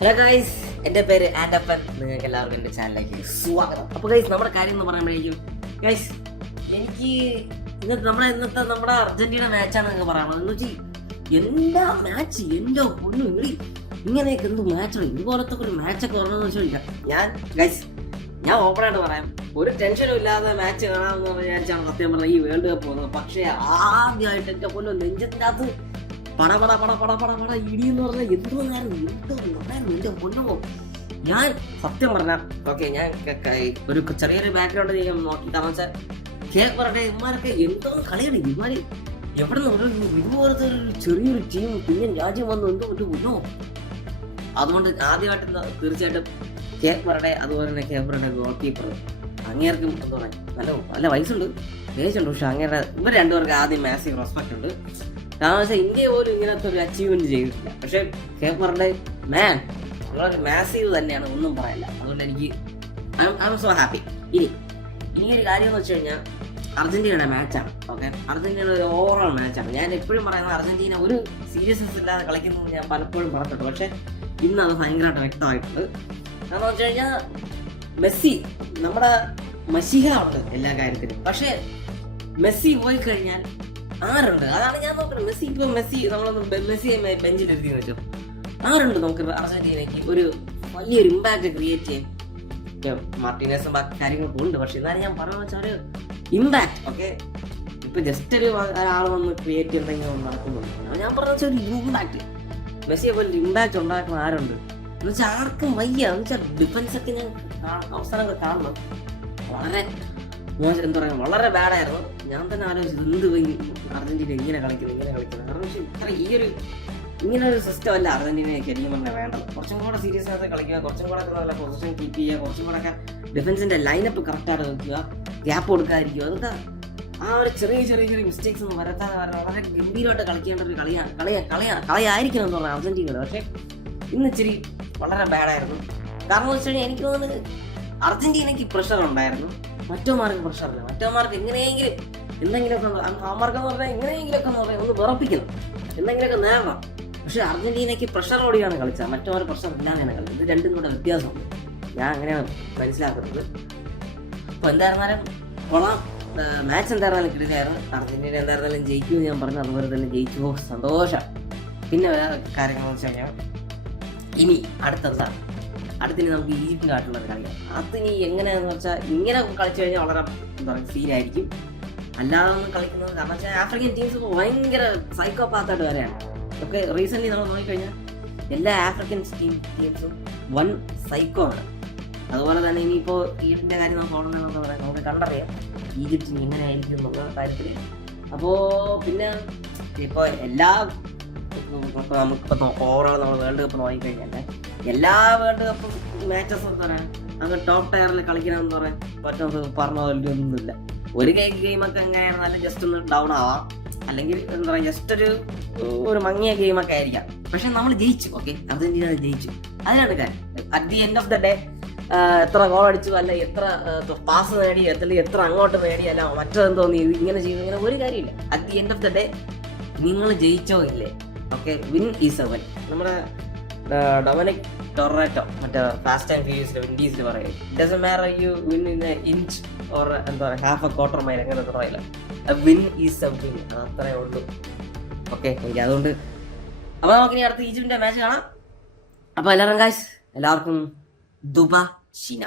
Hello guys, എൻ്റെ പേര് ആൻഡപ്പൻ. നിങ്ങൾക്ക് എല്ലാവർക്കും എൻ്റെ ചാനലിലേക്ക് സ്വാഗതം. അപ്പോൾ ഗൈസ്, നമ്മുടെ കാര്യം എന്ന് പറയുമ്പോഴേക്കും ഗൈസ്, എനിക്ക് ഇന്നത്തെ അർജന്റീന മാച്ചാണ് നിങ്ങൾക്ക് പറയാനുള്ളത്. എന്ന് വെച്ചാൽ എന്താ മാച്ച്, എൻ്റെ പൊന്നു ഇങ്ങളി ഇങ്ങനെയൊക്കെ എന്ത് മാച്ചാണ്, ഇതുപോലത്തെ ഒരു മാച്ചൊക്കെ പറഞ്ഞതെന്ന് വെച്ചാൽ ഞാൻ ഓപ്പണായിട്ട് പറയാം, ഒരു ടെൻഷനും ഇല്ലാതെ മാച്ച് കാണാമെന്ന് വിചാരിച്ചാണ് സത്യം പറഞ്ഞത് ഈ വേൾഡ് കപ്പ് പോകുന്നത്. പക്ഷേ ആദ്യമായിട്ട് എൻ്റെ പൊന്നു നെഞ്ചത്തിൻ്റെ അകത്ത് പട ഇടി എന്ന് പറഞ്ഞാൽ എന്തായിരുന്നു എന്റെ പൊന്നോ. ഞാൻ സത്യം പറഞ്ഞ ഞാൻ ഒരു ചെറിയൊരു ബാക്ക്ഗ്രൗണ്ട് ഞാൻ നോക്കി. കാരണം വെച്ചാൽ കേക്ക് പറയട്ടെ, ഇമാരൊക്കെ എന്തോ കളിയാണ്. ഇമാര് എവിടെ നിന്ന് ഇതുപോലത്തെ ഒരു ചെറിയൊരു ടീം പിന്നെ രാജ്യം വന്നു എന്തോ ഒരു പൊന്നോ. അതുകൊണ്ട് ആദ്യമായിട്ട് തീർച്ചയായിട്ടും കേക്ക് പറയട്ടെ, അതുപോലെ തന്നെ കേക്ക് പറയട്ടെ ഗോൾ കീപ്പർ അങ്ങേർക്കും എന്താ പറയുക നല്ല വയസ്സുണ്ട്, ഏജുണ്ട്. പക്ഷെ അങ്ങേരുടെ ഇവർ രണ്ടുപേർക്ക് ആദ്യം മാസീവ് റെസ്പെക്ട് ഉണ്ട്. കാരണം വെച്ചാൽ ഇന്ത്യ പോലും ഇങ്ങനത്തെ ഒരു അച്ചീവ്മെന്റ് ചെയ്തിട്ടില്ല. പക്ഷെ കേപ്പറുടെ വളരെ മാസീവ് തന്നെയാണ്, ഒന്നും പറയില്ല. അതുകൊണ്ട് എനിക്ക് ഐ എം സോ ഹാപ്പി. ഇനി ഒരു കാര്യം എന്ന് വെച്ച് കഴിഞ്ഞാൽ അർജന്റീനയുടെ മാച്ചാണ്. അർജന്റീന ഒരു ഓവറോൾ മാച്ചാണ്. ഞാൻ എപ്പോഴും പറയുന്നത് അർജന്റീന ഒരു സീരിയസ്നെസ് ഇല്ലാതെ കളിക്കുന്നത് ഞാൻ പലപ്പോഴും പറഞ്ഞിട്ടുണ്ട്. പക്ഷെ ഇന്ന് അത് ഭയങ്കരമായിട്ട് വ്യക്തമായിട്ടുണ്ട്. കാരണം വെച്ച് കഴിഞ്ഞാൽ മെസ്സി നമ്മുടെ മഷിഹ ഉണ്ട് എല്ലാ കാര്യത്തിലും. പക്ഷെ മെസ്സി പോയി കഴിഞ്ഞാൽ ആരുണ്ട്? അതാണ് ഞാൻ നോക്കുന്നത്. മെസ്സിയെ ബെഞ്ചിലിരുത്തി വെച്ചു ആരുണ്ട് നമുക്ക് അർജന്റീനയ്ക്ക് ഒരു വലിയൊരു ഇമ്പാക്ട് ക്രിയേറ്റ് ചെയ്യും. മാർട്ടിനസും ബാക്കി കാര്യങ്ങളൊക്കെ ഉണ്ട്. പക്ഷെ എന്നാലും ഞാൻ പറഞ്ഞു വെച്ചാൽ ഒരു ഇമ്പാക്ട് ഇപ്പൊ ജസ്റ്റ് ഒരാൾ വന്ന് ക്രിയേറ്റ് എന്തെങ്കിലും നടക്കുന്നുണ്ട്. ഞാൻ പറഞ്ഞു വെച്ചാൽ ഒരു ഇമ്പാക്ട്, മെസ്സിയെ പോലെ ഇമ്പാക്ട് ഉണ്ടാക്കുന്ന ആരുണ്ട് എന്ന് വെച്ചാൽ ആർക്കും വയ്യ. എന്ന് വെച്ചാൽ ഡിഫൻസ് ഒക്കെ ഞാൻ അവസാനങ്ങൾ കാണണം വളരെ എന്താ പറയുക, വളരെ ബാഡായിരുന്നു. ഞാൻ തന്നെ ആലോചിച്ചത് എന്ത് അർജന്റീന ഇങ്ങനെ കളിക്കുന്നത്. കാരണം ഇത്ര ഇങ്ങനെ ഒരു സിസ്റ്റം അല്ല അർജന്റീനയ്ക്ക് എനിക്ക് പറഞ്ഞാൽ വേണ്ടത്. കുറച്ചും കൂടെ സീരിയസ് ആയിട്ട് കളിക്കുക, കുറച്ചും കൂടെ നല്ല പൊസിഷൻ കീപ്പ് ചെയ്യുക, കുറച്ചും കൂടെ ഒക്കെ ഡിഫൻസിന്റെ ലൈനപ്പ് കറക്റ്റായിട്ട് നോക്കുക, ഗ്യാപ്പ് കൊടുക്കാതിരിക്കുക. അതൊക്കെ ആ ഒരു ചെറിയ മിസ്റ്റേക്സ് ഒന്നും വരത്താതെ വളരെ ഗംഭീരമായിട്ട് കളിക്കേണ്ട ഒരു കളിയായിരിക്കണം എന്ന് പറഞ്ഞാൽ അർജന്റീനയുടെ. പക്ഷെ ഇന്ന് ഇച്ചിരി വളരെ ബാഡായിരുന്നു. കാരണം വെച്ച് കഴിഞ്ഞാൽ എനിക്ക് തോന്നുന്നത് അർജന്റീനയ്ക്ക് പ്രഷർ ഉണ്ടായിരുന്നു, മറ്റോമാർക്ക് പ്രഷറില്ല. മറ്റോമാർക്ക് എങ്ങനെയെങ്കിലും എന്തെങ്കിലുമൊക്കെ അമ്മമാർക്കെന്ന് പറഞ്ഞാൽ എങ്ങനെയെങ്കിലുമൊക്കെ ഒന്ന് വിറപ്പിക്കണം, എന്തെങ്കിലുമൊക്കെ നേടണം. പക്ഷെ അർജന്റീനയ്ക്ക് പ്രഷറോടെയാണ് കളിച്ചത്, മറ്റോമാർ പ്രഷർ ഇല്ലാതെയാണ് കളിച്ചത്. ഇത് രണ്ടും കൂടെ വ്യത്യാസമുണ്ട്. ഞാൻ അങ്ങനെയാണ് മനസ്സിലാക്കുന്നത്. അപ്പോൾ എന്തായിരുന്നാലും കൊള്ളാം, മാച്ച് എന്തായിരുന്നാലും കിട്ടിയായിരുന്നു. അർജന്റീന എന്തായിരുന്നാലും ജയിക്കുമെന്ന് ഞാൻ പറഞ്ഞു, അതുപോലെ തന്നെ ജയിച്ചു, സന്തോഷം. പിന്നെ വേറെ കാര്യങ്ങളെന്ന് വെച്ച് കഴിഞ്ഞാൽ ഇനി അടുത്തിന് നമുക്ക് ഈജിപ്തിനായിട്ടുള്ളത് കളിക്കാം. അതിനി എങ്ങനെയാണെന്ന് വെച്ചാൽ ഇങ്ങനെ കളിച്ചു കഴിഞ്ഞാൽ വളരെ എന്താ പറയുക സീനായിരിക്കും. അല്ലാതെ ഒന്നും കളിക്കുന്നത് കാരണം വെച്ചാൽ ആഫ്രിക്കൻ ടീംസ് ഭയങ്കര സൈക്കോപാത്തായിട്ട് വരെയാണ്. റീസെന്റ് നമ്മൾ നോക്കിക്കഴിഞ്ഞാൽ എല്ലാ ആഫ്രിക്കൻ ടീംസും വൺ സൈക്കോ ആണ്. അതുപോലെ തന്നെ ഇനിയിപ്പോൾ ഈജിപ്തിന്റെ കാര്യം നമുക്ക് പറയാം, നമുക്ക് കണ്ടറിയാം ഈജിപ്തിന് എങ്ങനെ ആയിരിക്കും എന്നുള്ള കാര്യത്തിൽ. അപ്പോൾ പിന്നെ ഇപ്പോൾ നമുക്കിപ്പോൾ ഓവറോൾ നമ്മൾ വേൾഡ് കപ്പ് നോക്കിക്കഴിഞ്ഞാൽ എല്ലാ വേൾഡ് കപ്പ് മാച്ചസും എന്താ പറയുക അങ്ങ് ടോപ്പ് ടയറിൽ കളിക്കണമെന്ന് പറയാൻ പറ്റുന്നത് പറഞ്ഞ പോലൊന്നുമില്ല. ഒരു ഗെയിമൊക്കെ എങ്ങനെയാണെന്നാലും ജസ്റ്റ് ഒന്ന് ഡൗൺ ആവാം, അല്ലെങ്കിൽ എന്താ പറയുക ജസ്റ്റ് ഒരു മങ്ങിയ ഗെയിമൊക്കെ ആയിരിക്കാം. പക്ഷെ നമ്മൾ ജയിച്ചു. അർജന്റീന ജയിച്ചു. അതിനാണ് കാര്യം. At the end of the day എത്ര ഗോൾ അടിച്ചു, അല്ല എത്ര പാസ് നേടി, എത്ര അങ്ങോട്ട് നേടി, അല്ല മറ്റേതെന്ന് തോന്നി ഇങ്ങനെ ചെയ്തു, ഇങ്ങനെ ഒരു കാര്യമില്ല. At the end of the day നിങ്ങൾ ജയിച്ചോ ഇല്ലേ, വിൻ ഈസ് എ വിൻ. നമ്മുടെ ഡൊമിനിക് ടൊറേറ്റോ മറ്റേ ഫാസ്റ്റ് ആൻഡ് ഫ്യൂരിയസിൽ വിൻഡീസിൽ പറയും, it doesn't matter you win in A inch or എന്താ പറയുക ഹാഫ് എ ക്വാർട്ടർ മൈൽ, അങ്ങനെ പറയില്ല. വിൻ ഈസ് എ വിൻ, അത്രേ ഉള്ളൂ. എനിക്ക് അതുകൊണ്ട് അപ്പോൾ നമുക്കിനി അടുത്ത ഈജിപ്തിന്റെ മാച്ച് കാണാം. അപ്പോൾ എല്ലാവർക്കും ദുബ ഷീന.